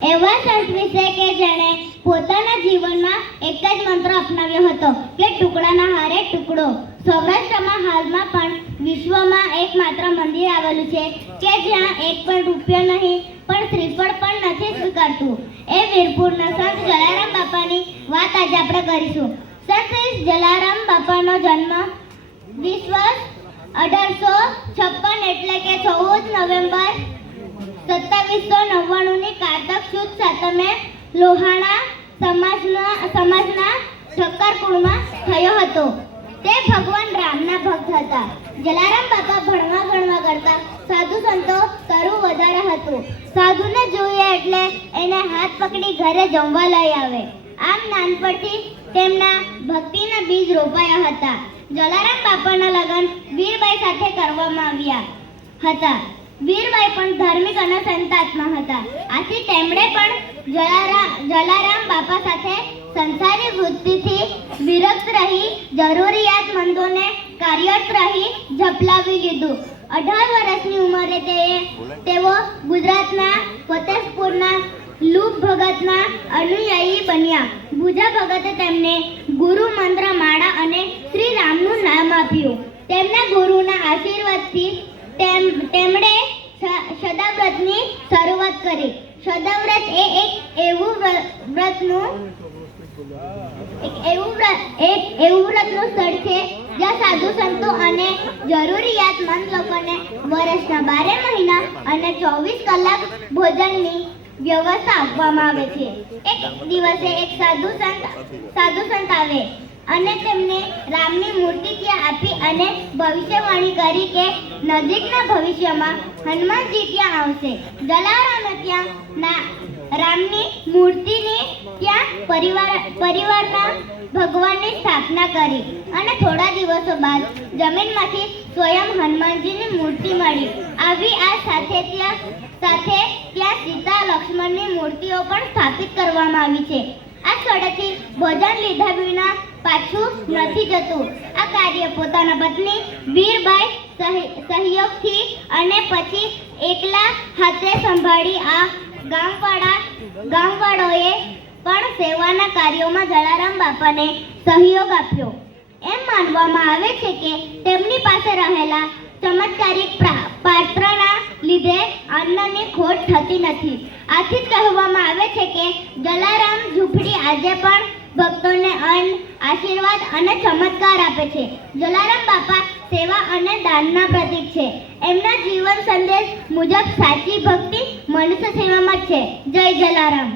એવા સંત વિશે કે જેણે પોતાના જીવનમાં એક જ મંત્ર અપનાવ્યો હતો કે ટુકડાના હારે ટુકડો. સૌરાષ્ટ્રમાં હાલમાં પણ વિશ્વમાં એકમાત્ર મંદિર આવેલું છે કે જ્યાં એક પણ રૂપિયો નહીં પણ શ્રીફળ પણ નથી સ્વીકારતું. એ વીરપુરના સંત જલારામ બાપાની વાત આજે આપણે કરીશું. સંત જલારામ બાપાનો જન્મ વિશ્વસ 1856 એટલે કે 14 નવેમ્બર 2799 ની કારતક સુદ સાતમે લોહાણા સમાજના ઠક્કર કુળમાં થયો હતો. તે ભગવાન રામના ભક્ત હતા. જલારામ બાપા ભણવા ગણવા કરતા સાધુ સંતો તરું વધારે હતું. સાધુને જોઈએ એટલે એને હાથ પકડી ઘરે જમવા લઈ આવે. આમ નાનપણથી તેમના ભક્તિના બીજ રોપાયા હતા. જલારામ બાપાના લગ્ન વીરબાઈ સાથે કરવામાં આવ્યા હતા. વીરબાઈ પણ ધાર્મિક અને સંતાત્મા હતા. આથી તેમણે પણ જલારામ બાપા સાથે સંસારી વૃત્તિથી વિરક્ત રહી જરૂરિયાતમંદોને કાર્યરત રહી ઝપલાવી લીધું. 18 વર્ષની ઉંમરે તેઓ ગુજરાતના ફતેહપુરના લૂપ ભગતના અનુયાયી બન્યા. ભુજા ભગતે તેમને ગુરુ મંત્ર માળા અને શ્રી રામનું નામ આપ્યું. તેમના ગુરુના આશીર્વાદથી તેમણે સદાવ્રતની શરૂઆત કરી. સદાવ્રત એ એક એવું વ્રતનું સ્થળ છે જ્યાં સાધુ સંતો અને જરૂરિયાતમંદ લોકોને વર્ષના 12 મહિના અને 24 કલાક ભોજનની વ્યવસ્થા આપવામાં આવે છે. એક દિવસે એક સાધુ સંત આવે અને તેમને રામની મૂર્તિ ત્યાં આપી અને ભવિષ્યવાણી કરી કે નજીકના ભવિષ્યમાં હનુમાનજી ત્યાં આવશે. જલારામે ત્યાં રામની મૂર્તિની ત્યાં પરિવારના ભગવાનની સ્થાપના કરી અને થોડા દિવસો બાદ જમીનમાંથી સ્વયં હનુમાનજીની મૂર્તિ મળી આવી. આ સાથે ત્યાં સીતા લક્ષ્મણની મૂર્તિઓ પણ સ્થાપિત કરવામાં આવી છે. આ સ્થળેથી ભોજન લીધા વિના પાછું નથી જતું. આ કાર્ય પોતાના પત્ની વીરબાઈ સહયોગથી અને પછી એકલા હાથે સંભાળી. આ ગામવાળોએ પણ સેવાના કાર્યોમાં જલારામ બાપાને સહયોગ આપ્યો. એમ માનવામાં આવે છે કે તેમની પાસે રહેલા ચમત્કારિક પાત્રના લીધે અન્નની ખોટ થતી નથી. આથી જ કહેવામાં આવે છે કે જલારામ ઝૂંપડી આજે પણ ભક્તોને અન્ન, આશીર્વાદ અને ચમત્કાર આપે છે. જલારામ બાપા સેવા અને દાનના પ્રતીક છે. એમના જીવન સંદેશ મુજબ સાચી ભક્તિ મનુષ્ય સેવામાં જ છે. જય જલારામ.